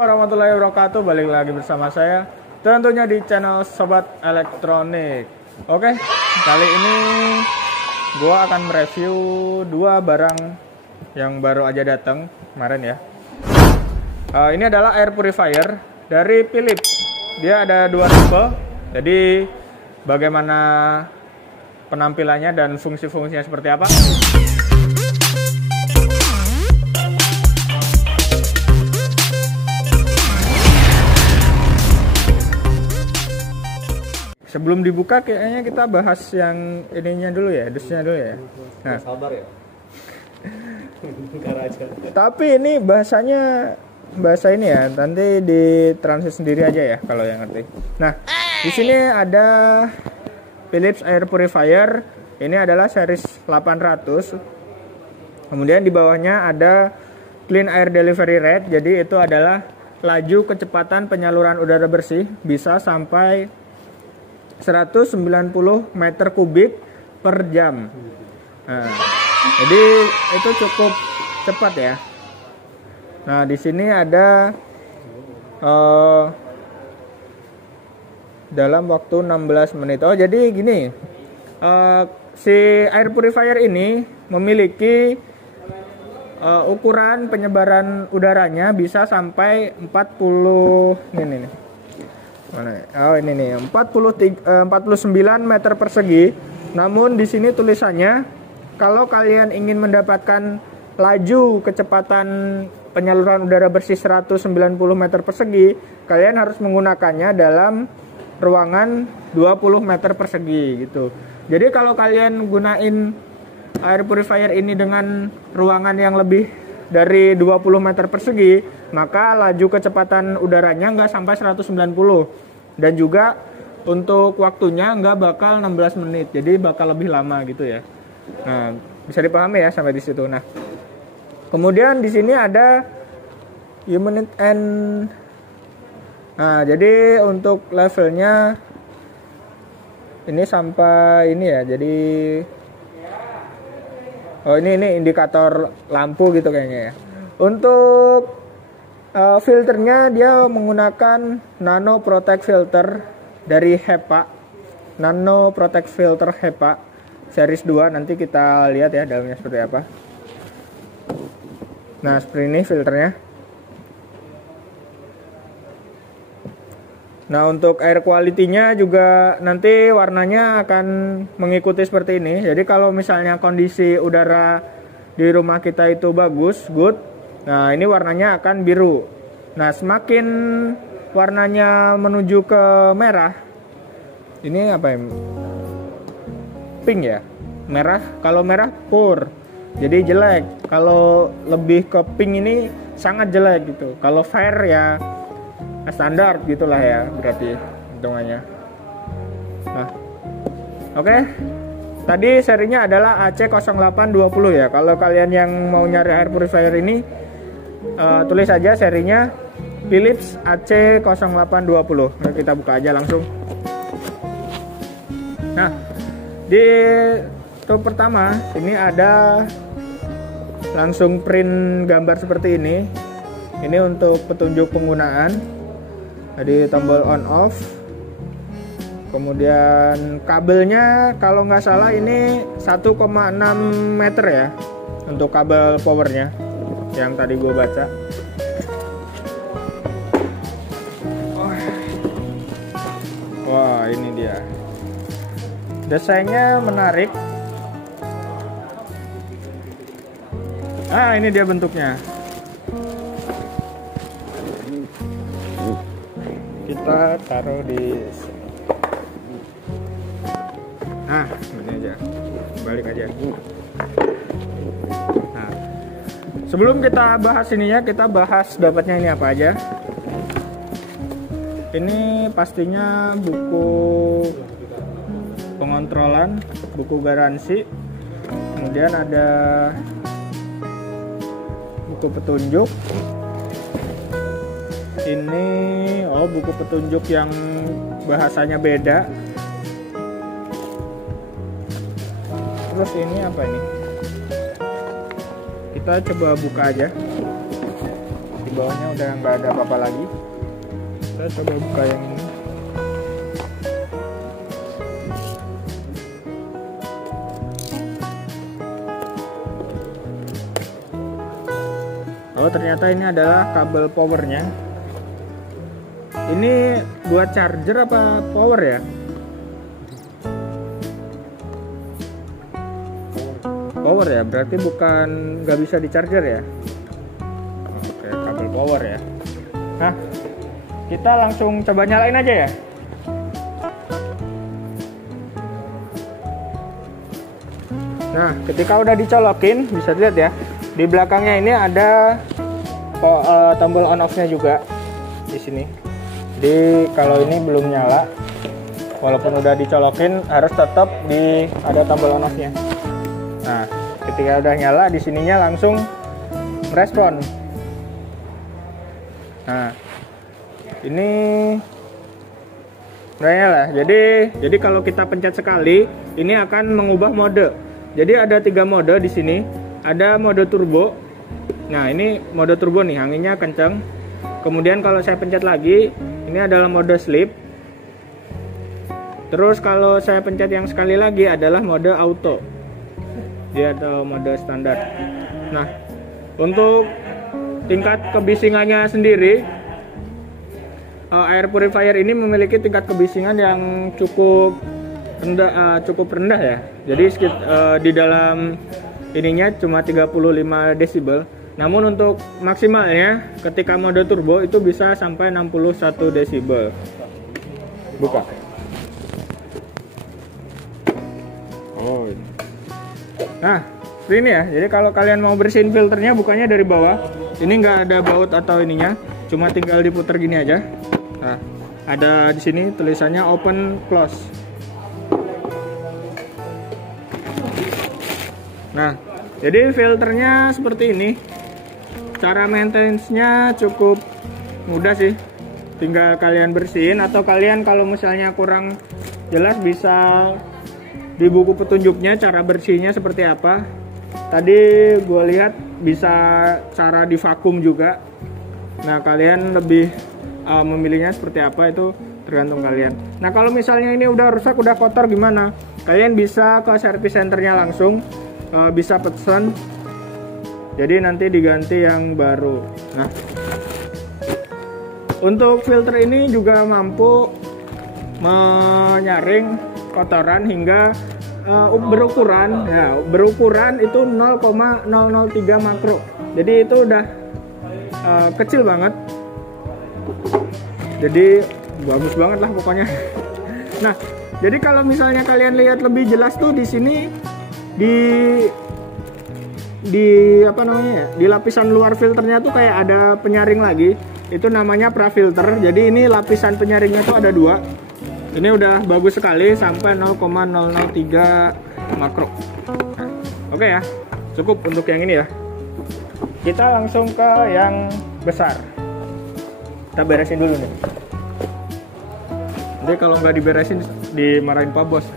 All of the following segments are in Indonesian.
Warahmatullahi wabarakatuh, balik lagi bersama saya tentunya di channel Sobat Elektronik. Oke, kali ini gua akan mereview dua barang yang baru aja datang kemarin ya. Ini adalah air purifier dari Philips. Dia ada dua tipe. Jadi bagaimana penampilannya dan fungsi-fungsinya seperti apa? Sebelum dibuka kayaknya kita bahas yang ininya dulu ya, dusnya dulu ya. Nah, sabar ya. Tapi ini bahasanya bahasa ini ya, nanti di translate sendiri aja ya kalau yang ngerti. Nah, di sini ada Philips Air Purifier. Ini adalah series 800. Kemudian di bawahnya ada Clean Air Delivery Rate. Jadi itu adalah laju kecepatan penyaluran udara bersih bisa sampai 190 meter kubik per jam. Nah, jadi itu cukup cepat ya. Nah, di sini ada dalam waktu 16 menit. Oh, jadi gini. Si air purifier ini memiliki ukuran penyebaran udaranya bisa sampai 49 meter persegi. Namun di sini tulisannya kalau kalian ingin mendapatkan laju kecepatan penyaluran udara bersih 190 meter persegi, kalian harus menggunakannya dalam ruangan 20 meter persegi gitu. Jadi kalau kalian gunain air purifier ini dengan ruangan yang lebih dari 20 meter persegi, maka laju kecepatan udaranya nggak sampai 190. Dan juga untuk waktunya nggak bakal 16 menit, jadi bakal lebih lama gitu ya. Nah, bisa dipahami ya sampai di situ. Nah, kemudian di sini ada unit and. Nah, jadi untuk levelnya ini sampai ini ya. Jadi ini indikator lampu gitu kayaknya ya. Untuk filternya dia menggunakan Nano Protect filter dari HEPA. Nano Protect filter HEPA series 2. Nanti kita lihat ya dalamnya seperti apa. Nah, seperti ini filternya. Nah, untuk air quality-nya juga nanti warnanya akan mengikuti seperti ini. Jadi kalau misalnya kondisi udara di rumah kita itu bagus, good. Nah, ini warnanya akan biru. Nah, semakin warnanya menuju ke merah. Ini apa ya? Pink ya? Merah. Kalau merah poor. Jadi jelek. Kalau lebih ke pink ini sangat jelek gitu. Kalau fair ya standar gitulah ya berarti hitungannya. Nah, oke. Tadi serinya adalah AC0820 ya. Kalau kalian yang mau nyari air purifier ini tulis aja serinya Philips AC0820. Nah, kita buka aja langsung. Nah, di top pertama ini ada langsung print gambar seperti ini. Ini untuk petunjuk penggunaan. Jadi tombol on off. Kemudian kabelnya kalau nggak salah ini 1,6 meter ya untuk kabel powernya yang tadi gue baca. Wah, ini dia. Desainnya menarik. Ini dia bentuknya. Kita taruh di sini. Ini aja. Balik aja. Nah, sebelum kita bahas ininya, kita bahas dapatnya ini apa aja. Ini pastinya buku pengontrolan, buku garansi. Kemudian ada buku petunjuk. Ini buku petunjuk yang bahasanya beda. Terus ini apa ini? Kita coba buka aja. Di bawahnya udah nggak ada apa-apa lagi. Kita coba buka yang ini. Oh, ternyata ini adalah kabel powernya. Ini buat charger apa power ya? Power ya, berarti bukan nggak bisa di charger ya? Oke, kabel power ya. Nah, kita langsung coba nyalain aja ya. Nah, ketika udah dicolokin, bisa dilihat ya, di belakangnya ini ada tombol on off-nya juga di sini. Jadi kalau ini belum nyala, walaupun udah dicolokin, harus tetap ada tombol on off-nya. Nah, ketika udah nyala, di sininya langsung respon. Nah, ini udah nyala. Jadi kalau kita pencet sekali, ini akan mengubah mode. Jadi ada 3 mode di sini. Ada mode turbo. Nah, ini mode turbo nih, anginnya kenceng. Kemudian kalau saya pencet lagi, ini adalah mode sleep. Terus kalau saya pencet yang sekali lagi adalah mode auto. Dia ada mode standar. Nah, untuk tingkat kebisingannya sendiri, air purifier ini memiliki tingkat kebisingan yang cukup rendah ya. Jadi di dalam ininya cuma 35 desibel. Namun untuk maksimalnya ketika mode turbo itu bisa sampai 61 desibel. Buka. Oh. Nah, seperti ini ya. Jadi kalau kalian mau bersihin filternya, bukanya dari bawah. Ini nggak ada baut atau ininya, cuma tinggal diputer gini aja. Nah, ada di sini tulisannya open close. Nah, jadi filternya seperti ini. Cara maintenance-nya cukup mudah sih. Tinggal kalian bersihin, atau kalian kalau misalnya kurang jelas bisa di buku petunjuknya cara bersihnya seperti apa. Tadi gue lihat bisa cara di vakum juga. Nah, kalian lebih memilihnya seperti apa itu tergantung kalian. Nah, kalau misalnya ini udah rusak, udah kotor gimana? Kalian bisa ke service centernya langsung, bisa pesan. Jadi nanti diganti yang baru. Nah, untuk filter ini juga mampu menyaring kotoran hingga berukuran itu 0,003 makro. Jadi itu udah kecil banget. Jadi bagus banget lah pokoknya. Nah, jadi kalau misalnya kalian lihat lebih jelas tuh di sini di apa namanya ya, di lapisan luar filternya tuh kayak ada penyaring lagi, itu namanya pra-filter. Jadi ini lapisan penyaringnya tuh ada 2. Ini udah bagus sekali sampai 0,003 makro. Nah, oke ya, cukup untuk yang ini ya. Kita langsung ke yang besar. Kita beresin dulu nih. Nanti kalau nggak diberesin dimarahin Pak Bos.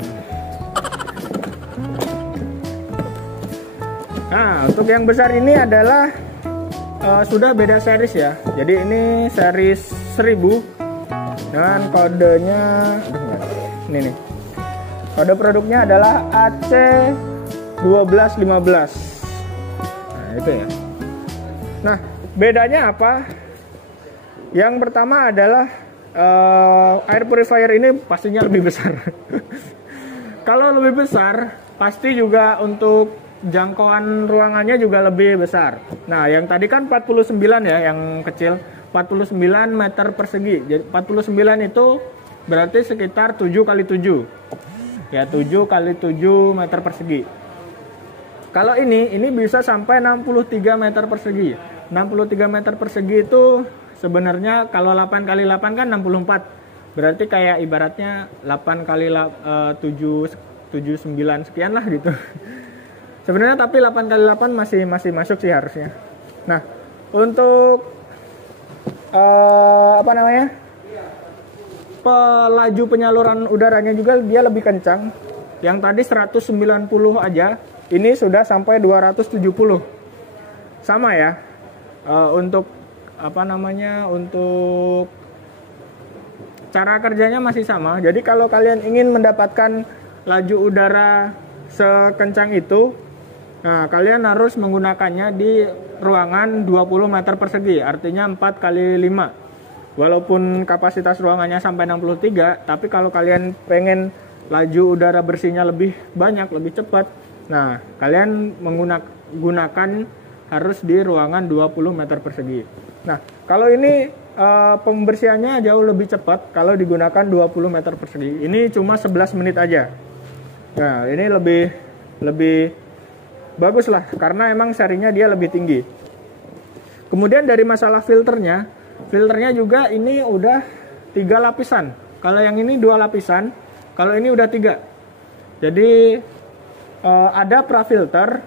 Nah, untuk yang besar ini adalah sudah beda series ya. Jadi ini series 1000 dengan kodenya, ini nih. Kode produknya adalah AC1215. Nah, itu ya. Nah, bedanya apa? Yang pertama adalah air purifier ini pastinya lebih besar. Kalau lebih besar, pasti juga untuk jangkauan ruangannya juga lebih besar. Nah, yang tadi kan 49 ya, yang kecil 49 meter persegi. Jadi 49 itu berarti sekitar 7 kali 7. Ya, 7 kali 7 meter persegi. Kalau ini bisa sampai 63 meter persegi. 63 meter persegi itu sebenarnya kalau 8 kali 8 kan 64. Berarti kayak ibaratnya 8 kali 7 9 sekian lah gitu. Sebenarnya tapi 8 kali 8 masih masuk sih harusnya. Nah, untuk pelaju penyaluran udaranya juga dia lebih kencang. Yang tadi 190 aja, ini sudah sampai 270. Sama ya. Untuk untuk cara kerjanya masih sama. Jadi kalau kalian ingin mendapatkan laju udara sekencang itu, nah kalian harus menggunakannya di ruangan 20 meter persegi, artinya 4 kali 5. Walaupun kapasitas ruangannya sampai 63, tapi kalau kalian pengen laju udara bersihnya lebih banyak, lebih cepat, nah kalian menggunakan harus di ruangan 20 meter persegi. Nah, kalau ini pembersihannya jauh lebih cepat kalau digunakan 20 meter persegi. Ini cuma 11 menit aja. Nah, ini lebih bagus lah, karena emang serinya dia lebih tinggi. Kemudian dari masalah filternya juga ini udah 3 lapisan. Kalau yang ini 2 lapisan, kalau ini udah 3. Jadi ada prafilter,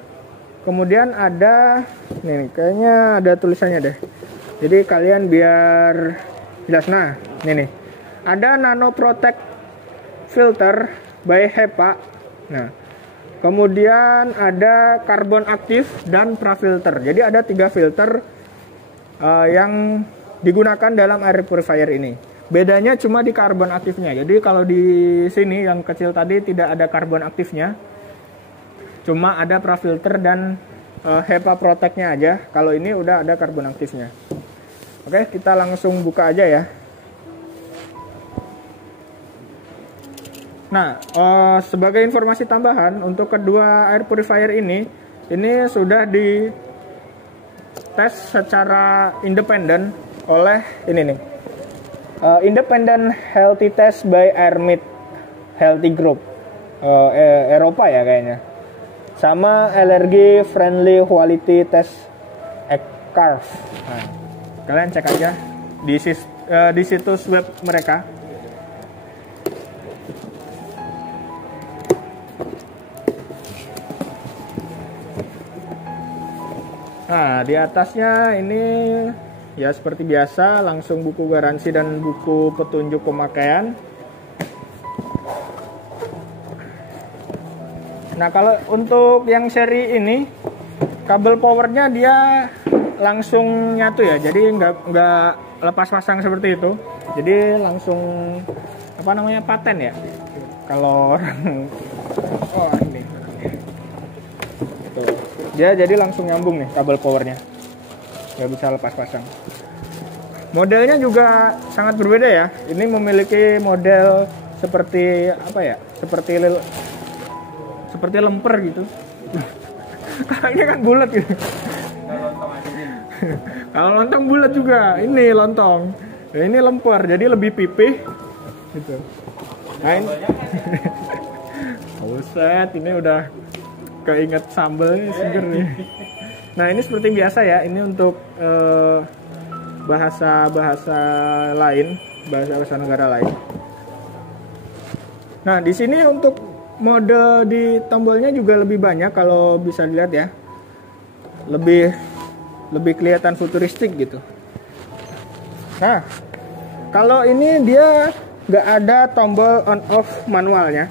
kemudian ada nih kayaknya ada tulisannya deh. Jadi kalian biar jelas. Nah, ini nih. Ada Nano Protect Filter by HEPA. Nah, kemudian ada karbon aktif dan prafilter. Jadi ada 3 filter yang digunakan dalam air purifier ini. Bedanya cuma di karbon aktifnya. Jadi kalau di sini yang kecil tadi tidak ada karbon aktifnya, cuma ada prafilter dan HEPA Protect-nya aja. Kalau ini udah ada karbon aktifnya. Oke, kita langsung buka aja ya. Nah, sebagai informasi tambahan untuk kedua air purifier ini sudah di tes secara independen oleh ini nih, Independent Healthy Test by Airmed Healthy Group, Eropa ya kayaknya, sama Allergy Friendly Quality Test ECARF. Nah, kalian cek aja di situs web mereka. Nah, di atasnya ini ya seperti biasa, langsung buku garansi dan buku petunjuk pemakaian. Nah, kalau untuk yang seri ini, kabel powernya dia langsung nyatu ya, jadi nggak lepas pasang seperti itu. Jadi langsung paten ya. Kalau orang ini tuh, dia jadi langsung nyambung nih kabel powernya, nggak bisa lepas pasang. Modelnya juga sangat berbeda ya. Ini memiliki model seperti seperti lemper gitu. Kalau ini kan bulat gitu. Kalau lontong bulat juga, ini lontong. Nah, ini lemper, jadi lebih pipih gitu. Nah, ini buset, ini udah keinget sambelnya seger nih. Nah, ini seperti biasa ya, ini untuk bahasa negara lain. Nah, di sini untuk mode di tombolnya juga lebih banyak, kalau bisa dilihat ya. Lebih kelihatan futuristik gitu. Nah, kalau ini dia nggak ada tombol on off manualnya.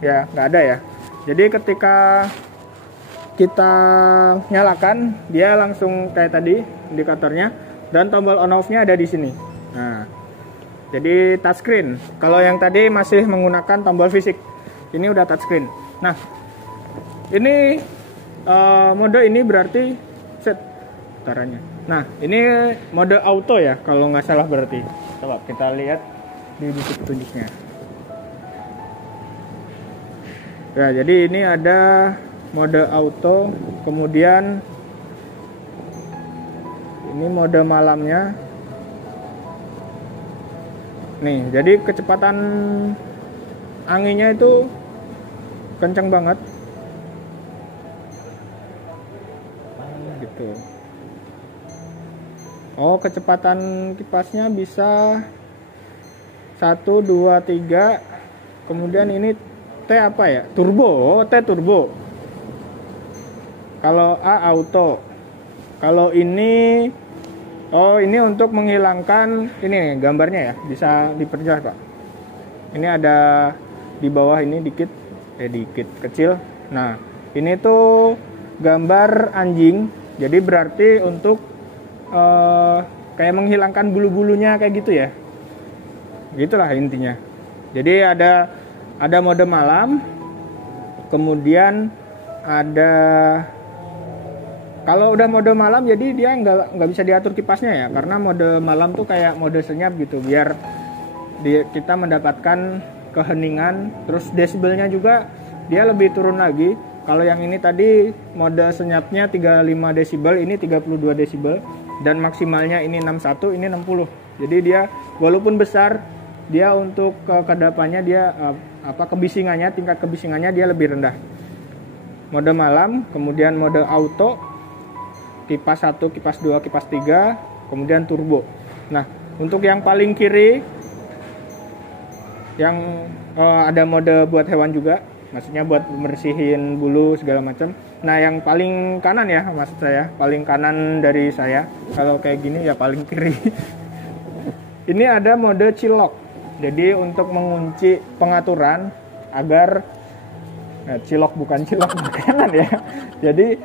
Ya, nggak ada ya. Jadi ketika kita nyalakan, dia langsung kayak tadi indikatornya, dan tombol on off-nya ada di sini. Nah, jadi touchscreen. Kalau yang tadi masih menggunakan tombol fisik, ini udah touchscreen. Nah, ini mode ini berarti set caranya. Nah, ini mode auto ya, kalau nggak salah berarti. Coba kita lihat di buku petunjuknya. Ya, jadi ini ada mode auto, kemudian ini mode malamnya. Nih, jadi kecepatan anginnya itu kencang banget. Gitu. Oh, kecepatan kipasnya bisa 1, 2, 3. Kemudian ini T apa ya? Turbo. Oh, T turbo. Kalau A auto. Kalau ini, oh ini untuk menghilangkan, ini gambarnya ya, bisa diperjelas Pak. Ini ada di bawah ini dikit kecil. Nah, ini tuh gambar anjing. Jadi berarti untuk kayak menghilangkan bulu-bulunya kayak gitu ya. Gitulah intinya. Jadi ada mode malam, kemudian ada, kalau udah mode malam jadi dia nggak bisa diatur kipasnya ya, karena mode malam tuh kayak mode senyap gitu, biar kita mendapatkan keheningan. Terus desibelnya juga dia lebih turun lagi. Kalau yang ini tadi mode senyapnya 35 desibel, ini 32 desibel, dan maksimalnya ini 61, ini 60. Jadi dia walaupun besar, dia untuk kedepannya dia kebisingannya, tingkat kebisingannya dia lebih rendah. Mode malam, kemudian mode auto, kipas 1, kipas 2, kipas 3, kemudian turbo. Nah, untuk yang paling kiri yang ada mode buat hewan juga, maksudnya buat bersihin bulu segala macam. Nah, yang paling kanan ya, maksud saya paling kanan dari saya, kalau kayak gini ya paling kiri. Ini ada mode chill lock. Jadi untuk mengunci pengaturan agar chill lock bukan chill lock makanan ya. Jadi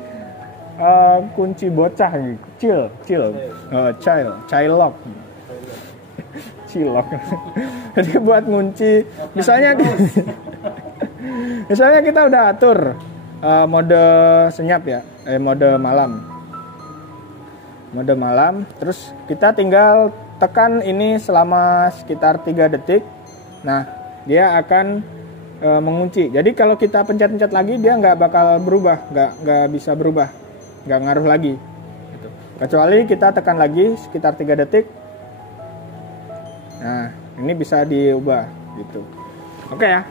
kunci bocah gitu. Child lock. Cilok. Jadi buat ngunci, misalnya kita udah atur mode senyap ya, mode malam, terus kita tinggal tekan ini selama sekitar 3 detik. Nah, dia akan mengunci. Jadi kalau kita pencet-pencet lagi, dia nggak bakal berubah, nggak bisa berubah, nggak ngaruh lagi gitu. Kecuali kita tekan lagi sekitar 3 detik. Nah, ini bisa diubah gitu. Oke ya.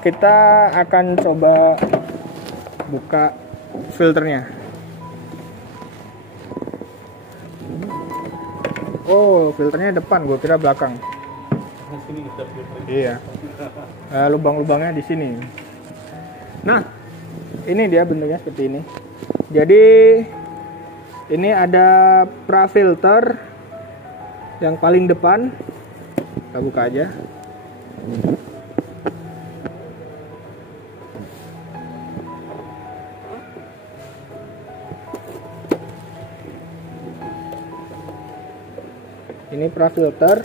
Kita akan coba buka filternya. Oh, filternya depan, gue kira belakang. Iya. Lubang-lubangnya di sini. Nah, ini dia bentuknya seperti ini. Jadi ini ada pra filter yang paling depan. Kita buka aja. Ini pra filter,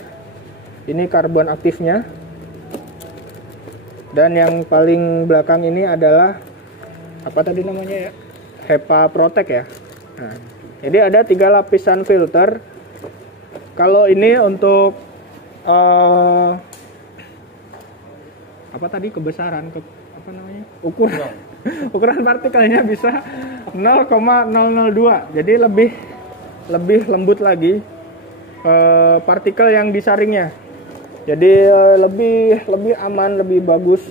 ini karbon aktifnya, dan yang paling belakang ini adalah apa tadi namanya ya, HEPA Protect ya. Nah, jadi ada 3 lapisan filter. Kalau ini untuk apa tadi kebesaran ukuran partikelnya bisa 0,002. Jadi lebih lembut lagi partikel yang disaringnya. Jadi lebih aman, lebih bagus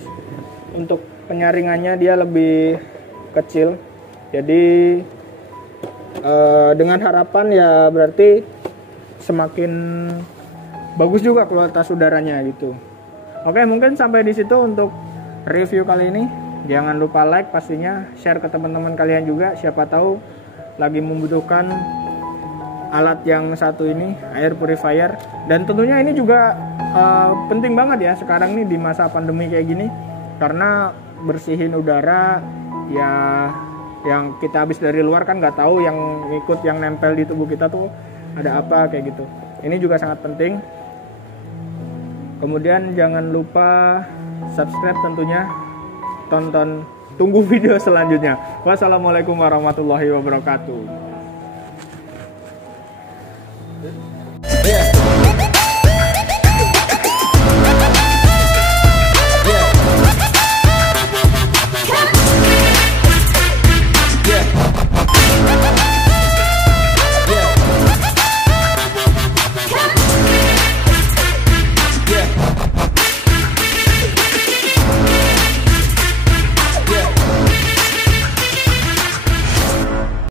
untuk penyaringannya, dia lebih kecil. Jadi dengan harapan ya berarti semakin bagus juga kualitas udaranya gitu. Oke, mungkin sampai di situ untuk review kali ini. Jangan lupa like pastinya, share ke teman-teman kalian juga, siapa tahu lagi membutuhkan alat yang satu ini, air purifier. Dan tentunya ini juga penting banget ya sekarang nih di masa pandemi kayak gini, karena bersihin udara ya, yang kita habis dari luar kan nggak tahu yang ikut, yang nempel di tubuh kita tuh ada apa kayak gitu. Ini juga sangat penting. Kemudian jangan lupa subscribe tentunya. Tunggu video selanjutnya. Wassalamualaikum warahmatullahi wabarakatuh.